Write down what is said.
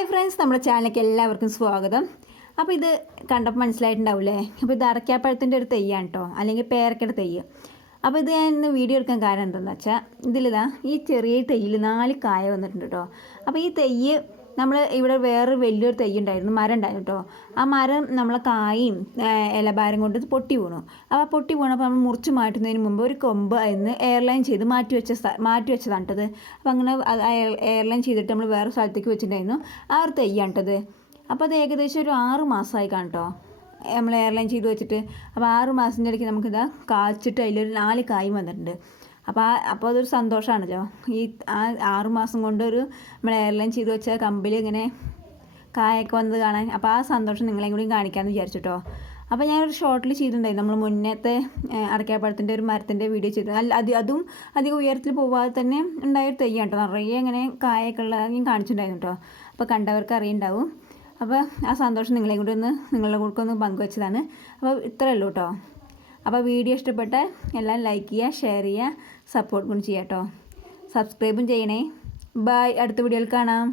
Hi friends നമ്മുടെ ചാനലിലേക്ക് എല്ലാവർക്കും സ്വാഗതം. അപ്പോൾ ഇത് കണ്ടപ്പോൾ മനസ്സിലായിട്ടുണ്ടാവില്ലേ അപ്പോൾ ഇത് അടയ്ക്കാപ്പഴത്തിന്റെ ഒരു തെയ്യാണ് കേട്ടോ അല്ലെങ്കിൽ പേരക്കയുടെ തെയ്യ്. അപ്പോൾ ഇത് ഞാൻ ഇന്ന് വീഡിയോ എടുക്കാൻ കാരണം എന്താണെന്ന് വെച്ചാൽ ഇതിലിതാ ഈ ചെറിയ തെയ്യിൽ നാല് കായ വന്നിട്ടുണ്ട് കേട്ടോ അപ്പോൾ ഈ തെയ്യ് നമ്മൾ ഇവിടെ വേറെ വലിയൊരു തൈ ഉണ്ടായിരുന്നു മരം ഉണ്ടായിരുന്നു കേട്ടോ ആ മരം നമ്മളെ കായും ഇലഭാരം കൊണ്ട് പൊട്ടി വീണു. അപ്പോൾ പൊട്ടി വീണപ്പോൾ നമ്മൾ മുറിച്ച് മാറ്റുന്നതിന് മുമ്പ് ഒരു കൊമ്പ് അതിന് എയർലൈൻ ചെയ്ത് മാറ്റി വെച്ച മാറ്റി വെച്ചതാണ് കേട്ടത് അപ്പോൾ അങ്ങനെ എയർലൈൻ ചെയ്തിട്ട് നമ്മൾ വേറെ സ്ഥലത്തേക്ക് വെച്ചിട്ടുണ്ടായിരുന്നു. ആ ഒരു തെയ്യാണ് കേട്ടത് അപ്പോൾ അത് ഏകദേശം ഒരു ആറ് മാസമായി കാണട്ടോ നമ്മൾ എയർലൈൻ ചെയ്ത് വെച്ചിട്ട്. അപ്പോൾ ആറ് മാസത്തിന്റെ ഇടയ്ക്ക് നമുക്കിതാ കാച്ചിട്ട് അതിലൊരു നാല് കായും വന്നിട്ടുണ്ട്. അപ്പോൾ ആ അപ്പോൾ അതൊരു സന്തോഷമാണല്ലോ ഈ ആ ആറുമാസം കൊണ്ട് ഒരു നമ്മൾ എയർലൈൻ ചെയ്ത് വെച്ച കമ്പിൽ ഇങ്ങനെ കായൊക്കെ വന്നത് കാണാൻ. അപ്പോൾ ആ സന്തോഷം നിങ്ങളെയും കൂടി കാണിക്കാമെന്ന് വിചാരിച്ചിട്ടോ. അപ്പോൾ ഞാനൊരു ഷോർട്ടിൽ ചെയ്തിട്ടുണ്ടായി. നമ്മൾ മുന്നത്തെ അടക്കാപ്പഴത്തിന്റെ ഒരു മരത്തിന്റെ വീഡിയോ ചെയ്തു. അല്ല അത് അതും അധികം ഉയരത്തിൽ പോവാതെ തന്നെ ഉണ്ടായൊരു തെയ്യാണ് കേട്ടോ നിറയെ അങ്ങനെ കായൊക്കെ ഉള്ള ഞാൻ കാണിച്ചിട്ടുണ്ടായിരുന്നു കേട്ടോ അപ്പോൾ കണ്ടവർക്ക് അറിയുണ്ടാവും. അപ്പോൾ ആ സന്തോഷം നിങ്ങളെ കൂടി ഒന്ന് നിങ്ങളുടെ കൂടെ ഒന്ന് പങ്കുവച്ചതാണ്. അപ്പോൾ ഇത്രയേ ഉള്ളൂ കേട്ടോ അപ്പോൾ വീഡിയോ ഇഷ്ടപ്പെട്ട എല്ലാം ലൈക്ക് ചെയ്യുക ഷെയർ ചെയ്യുക സപ്പോർട്ട് കൂടി ചെയ്യാം കേട്ടോ സബ്സ്ക്രൈബും ചെയ്യണേ. ബായ് അടുത്ത വീഡിയോയിൽ കാണാം.